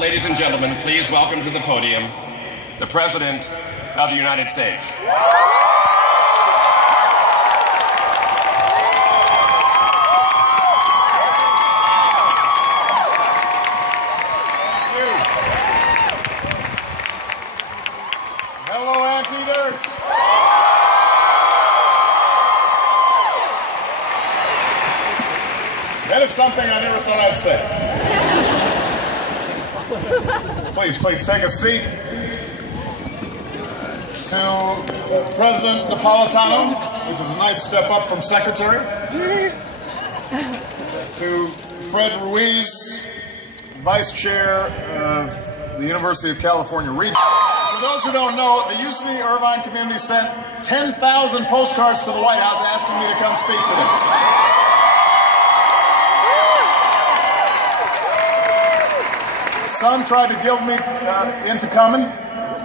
Ladies and gentlemen, please welcome to the podium the President of the United States. Hello, Anteaters. That is something I never thought I'd say. Please take a seat. To President Napolitano, which is a nice step up from Secretary. To Fred Ruiz, Vice Chair of the University of California Region. For those who don't know, the UC Irvine community sent 10,000 postcards to the White House asking me to come speak to them. Some tried to guilt me into coming.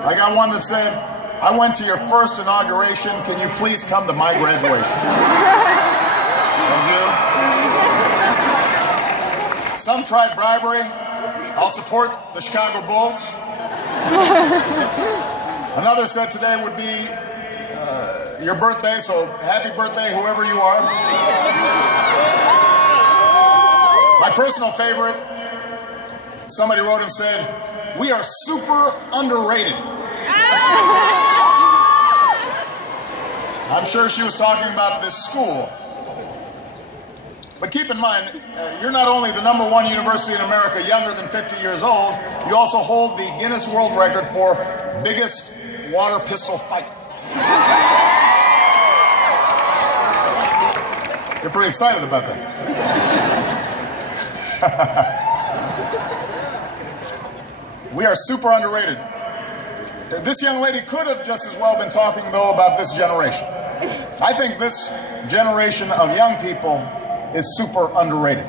I got one that said, "I went to your first inauguration. Can you please come to my graduation?" That was you. Some tried bribery. I'll support the Chicago Bulls. Another said today would be your birthday, so happy birthday, whoever you are. My personal favorite, somebody wrote and said, "We are super underrated." I'm sure she was talking about this school. But keep in mind, you're not only the #1 university in America younger than 50 years old, you also hold the Guinness World Record for biggest water pistol fight. You're pretty excited about that. We are super underrated. This young lady could have just as well been talking, though, about this generation. I think this generation of young people is super underrated.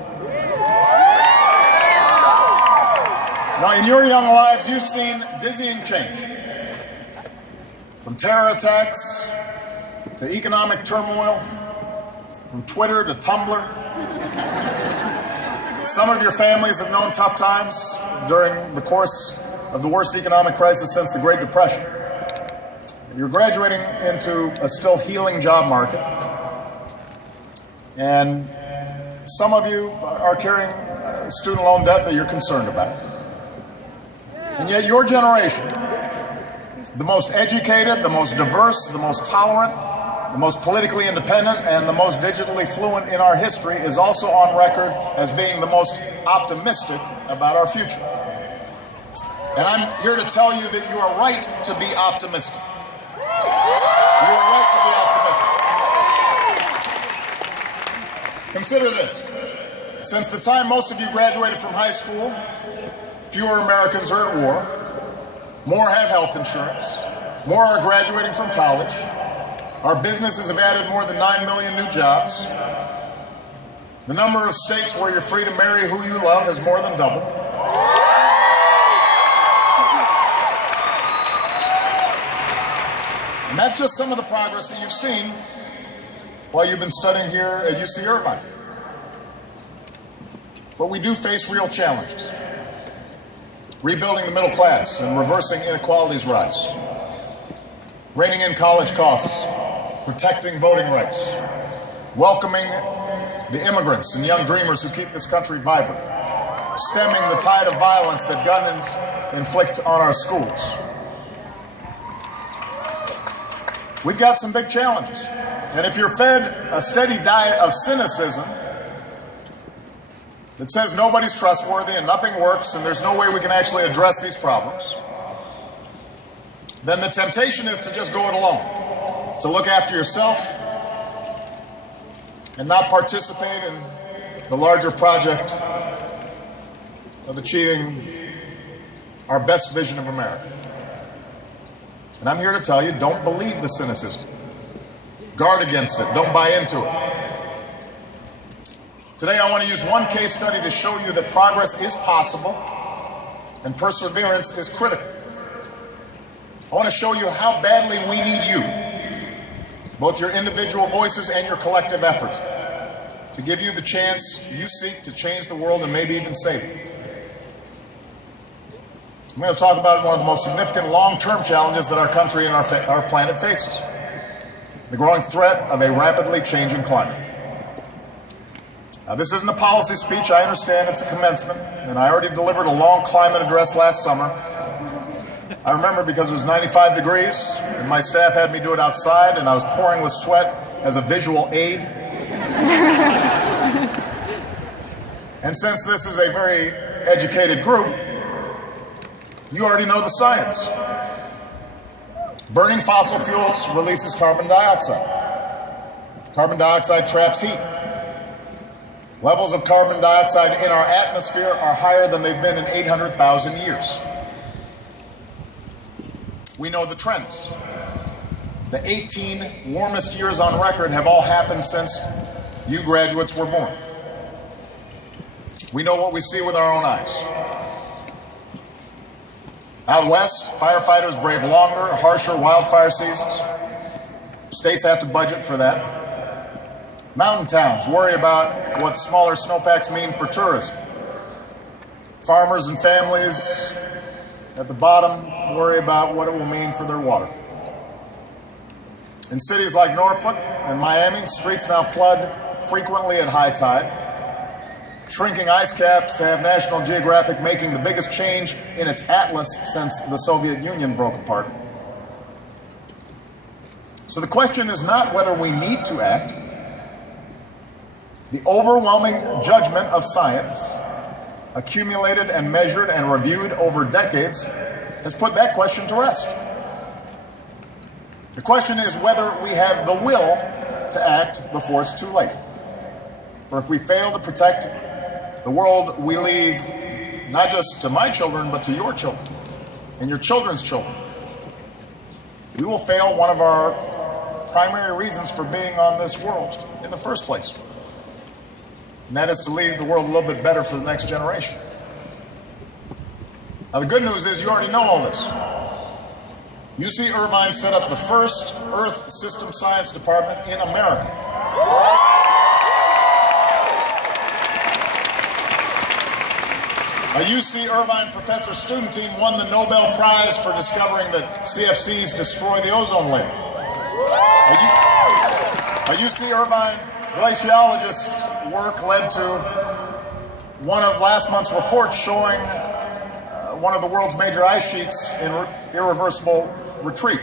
Now, in your young lives, you've seen dizzying change. From terror attacks to economic turmoil, from Twitter to Tumblr. Some of your families have known tough times during the course of the worst economic crisis since the Great Depression. You're graduating into a still healing job market. And some of you are carrying student loan debt that you're concerned about. And yet your generation, the most educated, the most diverse, the most tolerant, the most politically independent, and the most digitally fluent in our history, is also on record as being the most optimistic about our future. And I'm here to tell you that you are right to be optimistic. You are right to be optimistic. Consider this. Since the time most of you graduated from high school, fewer Americans are at war, more have health insurance, more are graduating from college, our businesses have added more than 9 million new jobs, the number of states where you're free to marry who you love has more than doubled. And that's just some of the progress that you've seen while you've been studying here at UC Irvine. But we do face real challenges. Rebuilding the middle class and reversing inequalities rise. Reining in college costs, protecting voting rights, welcoming the immigrants and young dreamers who keep this country vibrant, stemming the tide of violence that guns inflict on our schools. We've got some big challenges. And if you're fed a steady diet of cynicism that says nobody's trustworthy and nothing works and there's no way we can actually address these problems, then the temptation is to just go it alone, to look after yourself and not participate in the larger project of achieving our best vision of America. And I'm here to tell you, don't believe the cynicism. Guard against it. Don't buy into it. Today I want to use one case study to show you that progress is possible and perseverance is critical. I want to show you how badly we need you, both your individual voices and your collective efforts, to give you the chance you seek to change the world and maybe even save it. I'm going to talk about one of the most significant long-term challenges that our country and our planet faces: the growing threat of a rapidly changing climate. Now, this isn't a policy speech. I understand it's a commencement, and I already delivered a long climate address last summer. I remember because it was 95 degrees, and my staff had me do it outside, and I was pouring with sweat as a visual aid. And since this is a very educated group, you already know the science. Burning fossil fuels releases carbon dioxide. Carbon dioxide traps heat. Levels of carbon dioxide in our atmosphere are higher than they've been in 800,000 years. We know the trends. The 18 warmest years on record have all happened since you graduates were born. We know what we see with our own eyes. Out west, firefighters brave longer, harsher wildfire seasons. States have to budget for that. Mountain towns worry about what smaller snowpacks mean for tourism. Farmers and families at the bottom worry about what it will mean for their water. In cities like Norfolk and Miami, streets now flood frequently at high tide. Shrinking ice caps have National Geographic making the biggest change in its atlas since the Soviet Union broke apart. So the question is not whether we need to act. The overwhelming judgment of science, accumulated and measured and reviewed over decades, has put that question to rest. The question is whether we have the will to act before it's too late. For if we fail to protect the world we leave, not just to my children, but to your children and your children's children, we will fail one of our primary reasons for being on this world in the first place. And that is to leave the world a little bit better for the next generation. Now, the good news is you already know all this. UC Irvine set up the first Earth System Science Department in America. A UC Irvine professor student team won the Nobel Prize for discovering that CFCs destroy the ozone layer. A UC Irvine glaciologist's work led to one of last month's reports showing one of the world's major ice sheets in irreversible retreat.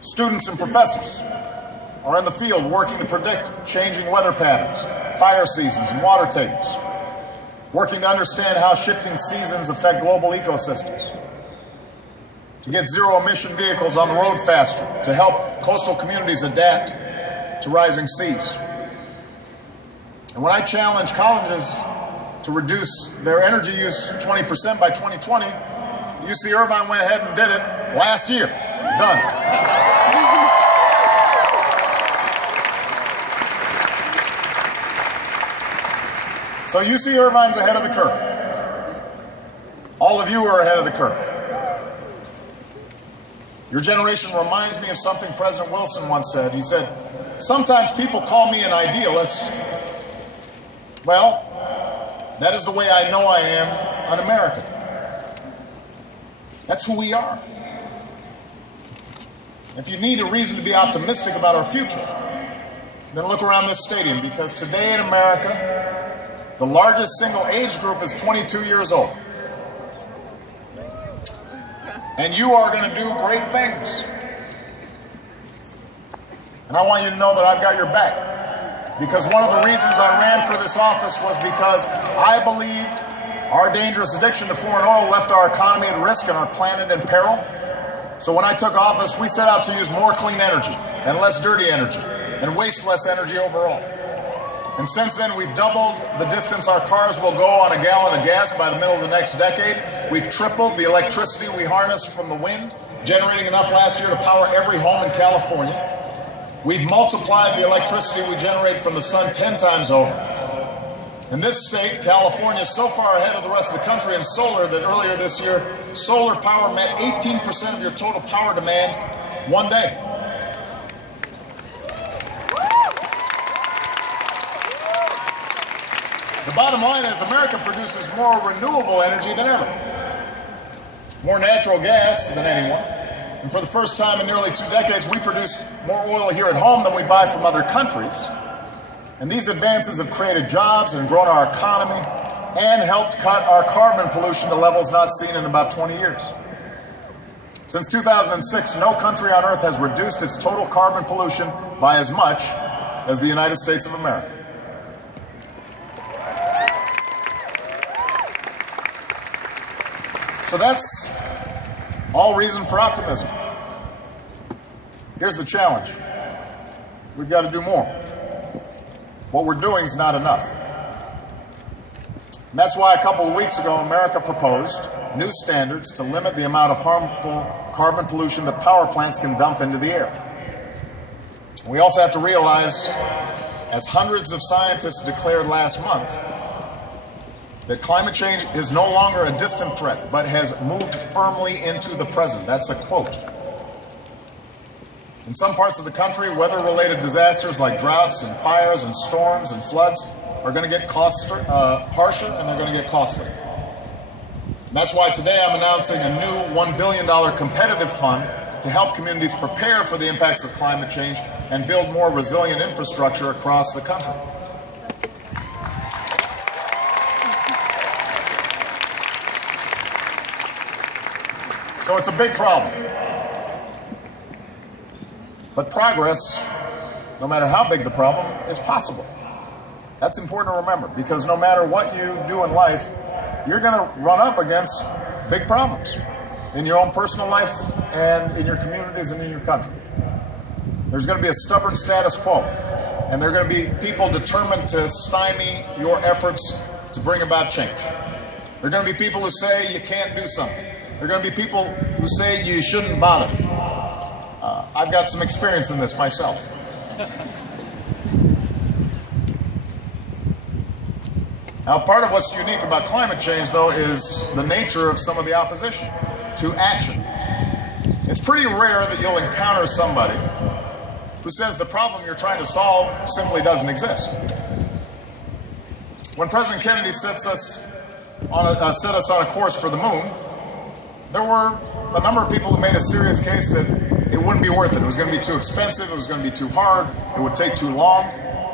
Students and professors are in the field working to predict changing weather patterns, fire seasons, and water tables, working to understand how shifting seasons affect global ecosystems, to get zero-emission vehicles on the road faster, to help coastal communities adapt to rising seas. And when I challenge colleges to reduce their energy use 20% by 2020, UC Irvine went ahead and did it last year. Done. So UC Irvine's ahead of the curve. All of you are ahead of the curve. Your generation reminds me of something President Wilson once said. He said, "Sometimes people call me an idealist. Well, that is the way I know I am an American." That's who we are. If you need a reason to be optimistic about our future, then look around this stadium, because today in America, the largest single age group is 22 years old. And you are going to do great things. And I want you to know that I've got your back. Because one of the reasons I ran for this office was because I believed our dangerous addiction to foreign oil left our economy at risk and our planet in peril. So when I took office, we set out to use more clean energy and less dirty energy and waste less energy overall. And since then, we've doubled the distance our cars will go on a gallon of gas by the middle of the next decade. We've tripled the electricity we harness from the wind, generating enough last year to power every home in California. We've multiplied the electricity we generate from the sun 10 times over. In this state, California is so far ahead of the rest of the country in solar that earlier this year, solar power met 18% of your total power demand one day. The bottom line is America produces more renewable energy than ever. more natural gas than anyone. And for the first time in nearly 2 decades, we produce more oil here at home than we buy from other countries. And these advances have created jobs and grown our economy and helped cut our carbon pollution to levels not seen in about 20 years. Since 2006, no country on earth has reduced its total carbon pollution by as much as the United States of America. So that's all reason for optimism. Here's the challenge. We've got to do more. What we're doing is not enough. And that's why a couple of weeks ago, America proposed new standards to limit the amount of harmful carbon pollution that power plants can dump into the air. We also have to realize, as hundreds of scientists declared last month, that climate change is no longer a distant threat, but has moved firmly into the present. That's a quote. In some parts of the country, weather-related disasters like droughts and fires and storms and floods are going to get harsher, and they're going to get costlier. And that's why today I'm announcing a new $1 billion competitive fund to help communities prepare for the impacts of climate change and build more resilient infrastructure across the country. So it's a big problem. But progress, no matter how big the problem, is possible. That's important to remember, because no matter what you do in life, you're going to run up against big problems in your own personal life and in your communities and in your country. There's going to be a stubborn status quo, and there are going to be people determined to stymie your efforts to bring about change. There are going to be people who say you can't do something. There are going to be people who say you shouldn't bother. I've got some experience in this myself. Now, part of what's unique about climate change, though, is the nature of some of the opposition to action. It's pretty rare that you'll encounter somebody who says the problem you're trying to solve simply doesn't exist. When President Kennedy set us on a course for the moon, there were a number of people who made a serious case that it wouldn't be worth it. It was going to be too expensive, it was going to be too hard, it would take too long.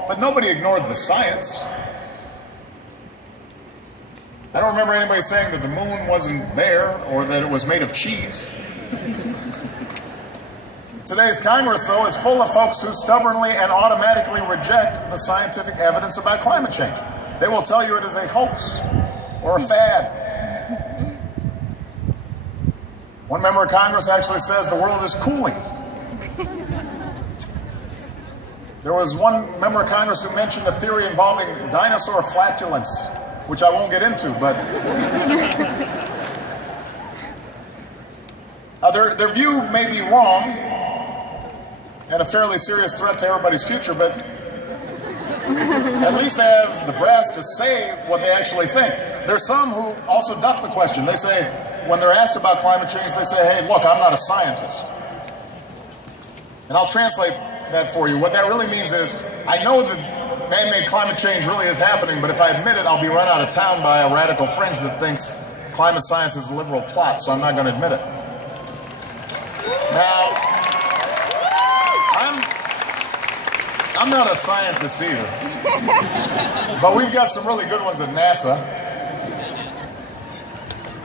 But nobody ignored the science. I don't remember anybody saying that the moon wasn't there or that it was made of cheese. Today's Congress, though, is full of folks who stubbornly and automatically reject the scientific evidence about climate change. They will tell you it is a hoax or a fad. One member of Congress actually says the world is cooling. There was one member of Congress who mentioned a theory involving dinosaur flatulence, which I won't get into, but their view may be wrong and a fairly serious threat to everybody's future, but at least they have the brass to say what they actually think. There's some who also duck the question. They say, when they're asked about climate change, they say, hey, look, I'm not a scientist. And I'll translate that for you. What that really means is, I know that man-made climate change really is happening, but if I admit it, I'll be run out of town by a radical fringe that thinks climate science is a liberal plot, so I'm not going to admit it. Now, I'm not a scientist either, but we've got some really good ones at NASA.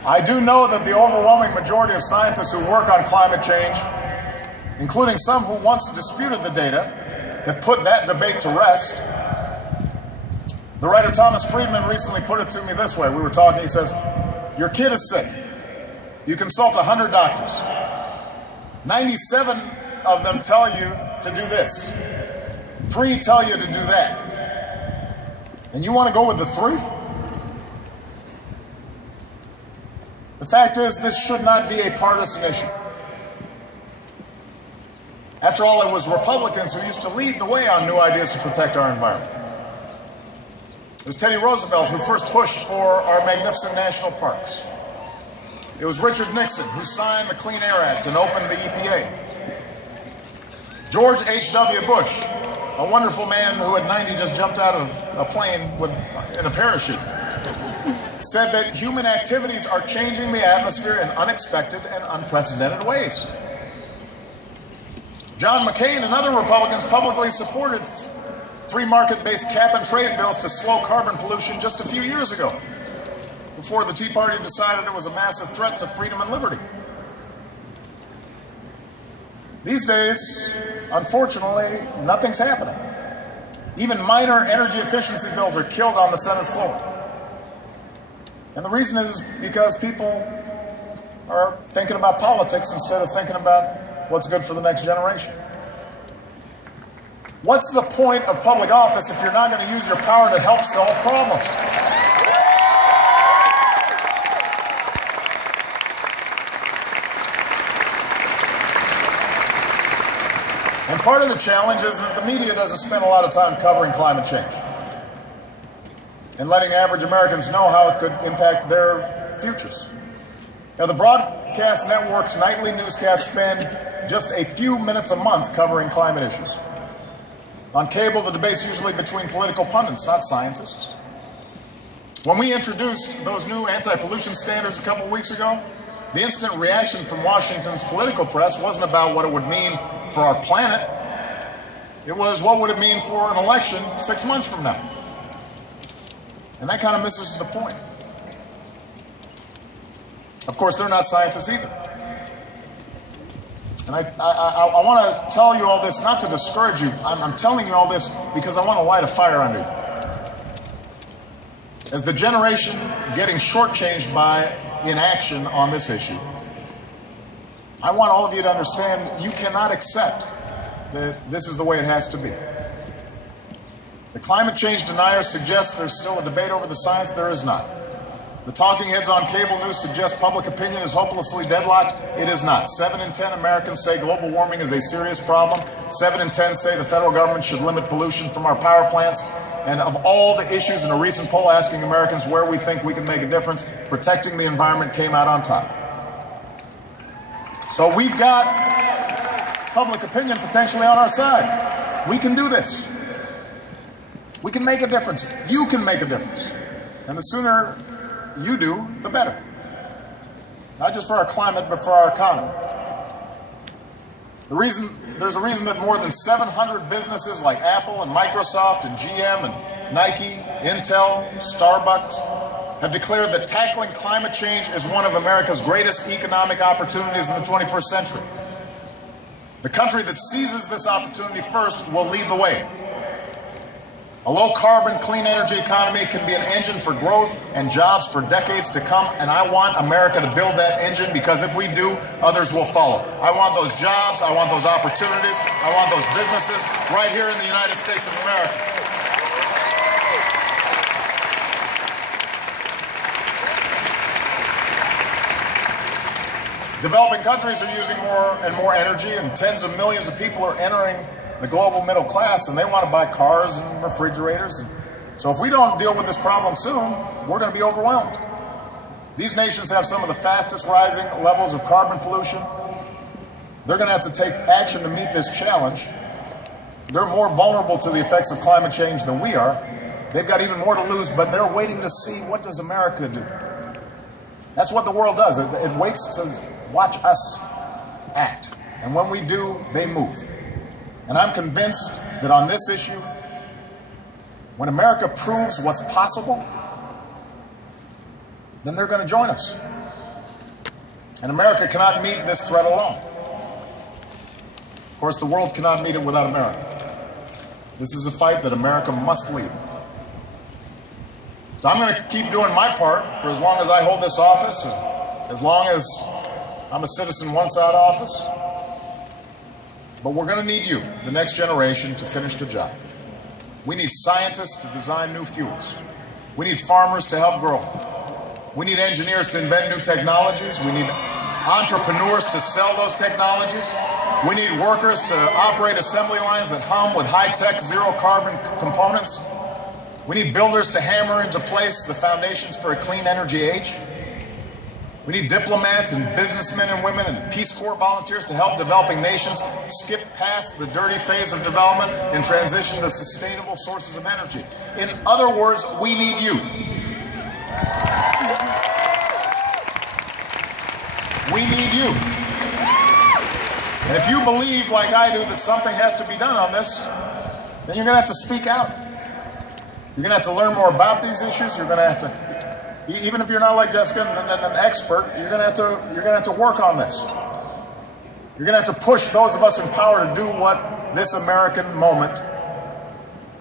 I do know that the overwhelming majority of scientists who work on climate change, including some who once disputed the data, have put that debate to rest. The writer Thomas Friedman recently put it to me this way. We were talking, he says, your kid is sick. You consult 100 doctors. 97 of them tell you to do this. 3 tell you to do that. And you want to go with the 3? The fact is, this should not be a partisan issue. After all, it was Republicans who used to lead the way on new ideas to protect our environment. It was Teddy Roosevelt who first pushed for our magnificent national parks. It was Richard Nixon who signed the Clean Air Act and opened the EPA. George H.W. Bush, a wonderful man who at 90 just jumped out of a plane in a parachute. said that human activities are changing the atmosphere in unexpected and unprecedented ways. John McCain and other Republicans publicly supported free market-based cap and trade bills to slow carbon pollution just a few years ago, before the Tea Party decided it was a massive threat to freedom and liberty. These days, unfortunately, nothing's happening. Even minor energy efficiency bills are killed on the Senate floor. And the reason is because people are thinking about politics instead of thinking about what's good for the next generation. What's the point of public office if you're not going to use your power to help solve problems? And part of the challenge is that the media doesn't spend a lot of time covering climate change and letting average Americans know how it could impact their futures. Now, the broadcast networks' nightly newscasts spend just a few minutes a month covering climate issues. On cable, the debate's usually between political pundits, not scientists. When we introduced those new anti-pollution standards a couple of weeks ago, the instant reaction from Washington's political press wasn't about what it would mean for our planet. It was, what would it mean for an election 6 months from now? And that kind of misses the point. Of course, they're not scientists either. And I want to tell you all this, not to discourage you. I'm telling you all this because I want to light a fire under you. As the generation getting shortchanged by inaction on this issue, I want all of you to understand you cannot accept that this is the way it has to be. The climate change deniers suggest there's still a debate over the science. There is not. The talking heads on cable news suggest public opinion is hopelessly deadlocked. It is not. 7 in 10 Americans say global warming is a serious problem. 7 in 10 say the federal government should limit pollution from our power plants. And of all the issues in a recent poll asking Americans where we think we can make a difference, protecting the environment came out on top. So we've got public opinion potentially on our side. We can do this. We can make a difference. You can make a difference. And the sooner you do, the better. Not just for our climate, but for our economy. There's a reason that more than 700 businesses like Apple and Microsoft and GM and Nike, Intel, Starbucks have declared that tackling climate change is one of America's greatest economic opportunities in the 21st century. The country that seizes this opportunity first will lead the way. A low-carbon, clean energy economy can be an engine for growth and jobs for decades to come, and I want America to build that engine because if we do, others will follow. I want those jobs, I want those opportunities, I want those businesses right here in the United States of America. Developing countries are using more and more energy, and tens of millions of people are entering the global middle class, and they want to buy cars and refrigerators. And so if we don't deal with this problem soon, we're going to be overwhelmed. These nations have some of the fastest rising levels of carbon pollution. They're going to have to take action to meet this challenge. They're more vulnerable to the effects of climate change than we are. They've got even more to lose, but they're waiting to see, what does America do? That's what the world does. It waits to watch us act. And when we do, they move. And I'm convinced that on this issue, when America proves what's possible, then they're going to join us. And America cannot meet this threat alone. Of course, the world cannot meet it without America. This is a fight that America must lead. So I'm going to keep doing my part for as long as I hold this office, and as long as I'm a citizen once out of office. But we're going to need you, the next generation, to finish the job. We need scientists to design new fuels. We need farmers to help grow. We need engineers to invent new technologies. We need entrepreneurs to sell those technologies. We need workers to operate assembly lines that hum with high-tech, zero-carbon components. We need builders to hammer into place the foundations for a clean energy age. We need diplomats and businessmen and women and Peace Corps volunteers to help developing nations skip past the dirty phase of development and transition to sustainable sources of energy. In other words, we need you. We need you. And if you believe, like I do, that something has to be done on this, then you're going to have to speak out. You're going to have to learn more about these issues. You're going to have to, even if you're not like Jessica, an expert, you're going to have to work on this. You're going to have to push those of us in power to do what this American moment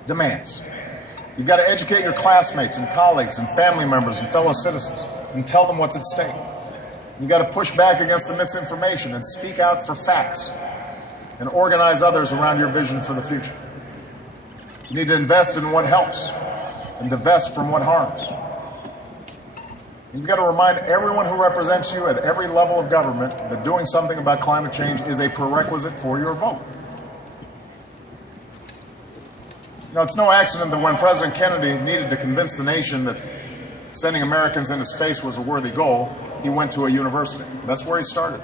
demands. You've got to educate your classmates and colleagues and family members and fellow citizens and tell them what's at stake. You've got to push back against the misinformation and speak out for facts and organize others around your vision for the future. You need to invest in what helps and divest from what harms. And you've got to remind everyone who represents you at every level of government that doing something about climate change is a prerequisite for your vote. You know, it's no accident that when President Kennedy needed to convince the nation that sending Americans into space was a worthy goal, he went to a university. That's where he started.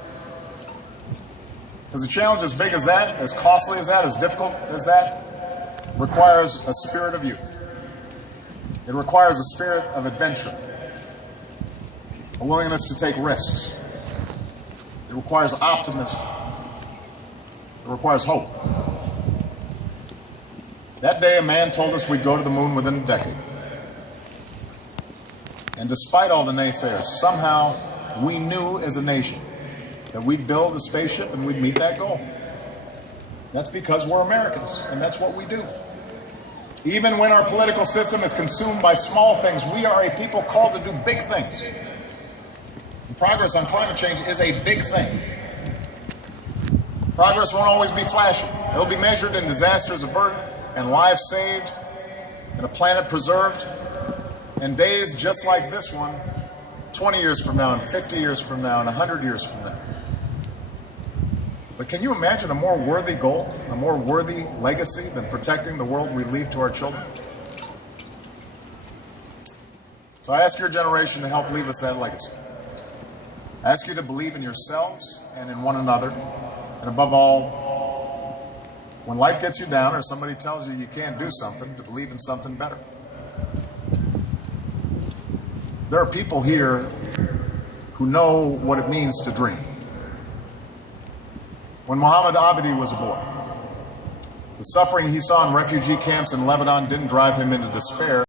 Because a challenge as big as that, as costly as that, as difficult as that, requires a spirit of youth. It requires a spirit of adventure, a willingness to take risks. It requires optimism. It requires hope. That day, a man told us we'd go to the moon within a decade. And despite all the naysayers, somehow we knew as a nation that we'd build a spaceship and we'd meet that goal. That's because we're Americans, and that's what we do. Even when our political system is consumed by small things, we are a people called to do big things. And progress on climate change is a big thing. Progress won't always be flashy. It'll be measured in disasters averted and lives saved and a planet preserved and days just like this one 20 years from now and 50 years from now and 100 years from now. But can you imagine a more worthy goal, a more worthy legacy than protecting the world we leave to our children? So I ask your generation to help leave us that legacy. I ask you to believe in yourselves and in one another, and above all, when life gets you down or somebody tells you you can't do something, to believe in something better. There are people here who know what it means to dream. When Muhammad Abidi was a boy, the suffering he saw in refugee camps in Lebanon didn't drive him into despair.